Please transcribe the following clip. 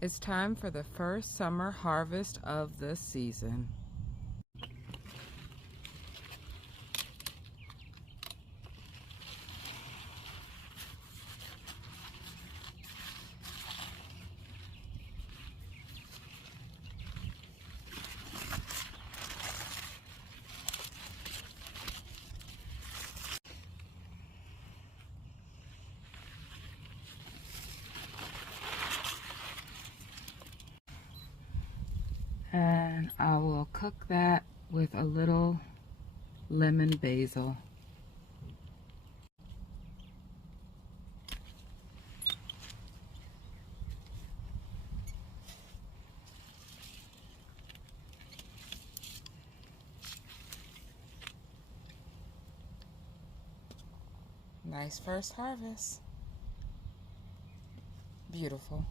It's time for the first summer harvest of the season. And I will cook that with a little lemon basil. Nice first harvest. Beautiful.